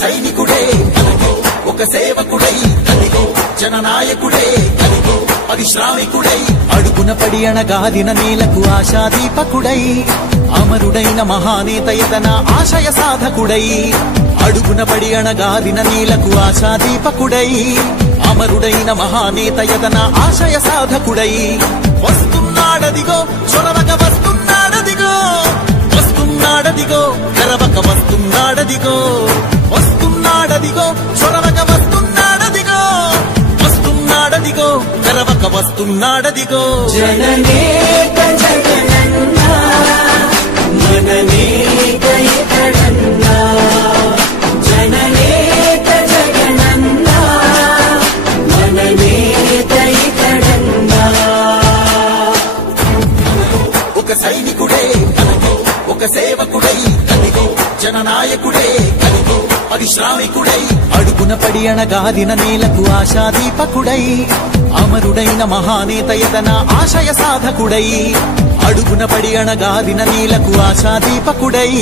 సైనికుడే కదిగో, ఒక సేవకుడై కదిగో, జననాయకుడే కదిగో, పరిశ్రామికుడై అడుగున పడి అణగాదిన నేలకు ఆశాదీపకుడై అమరుడైన మహానేత యతన ఆశయ సాధకుడై అడుగున పడి అణగాదిన నేలకు ఆశాదీపకుడై అమరుడైన మహానేత యతన ఆశయ సాధకుడై వస్తున్నాడదిగో చొరవక వస్తున్నాడదిగో వస్తున్నాడదిగో తెరవక వస్తున్నాడదిగో వస్తున్నాడదిగో చొరవక వస్తున్నాడదిగో వస్తున్నాడదిగో తెరవక వస్తున్నాడదిగో జననేక జగనన్న మననేక ఇతడన్న జననేక జగనన్న మననేక ఇతడన్న ఒక సైనికుడే కదిగో, ఒక సేవకుడై కదిగో, జననాయకుడే కదిగో, పరిశ్రామికుడై అడుగున పడి అణగాదిన నేలకు ఆశాదీపకుడై అమరుడైన మహానేత యతన ఆశయ సాధకుడై అడుగున పడి అణగాదిన నేలకు ఆశాదీపకుడై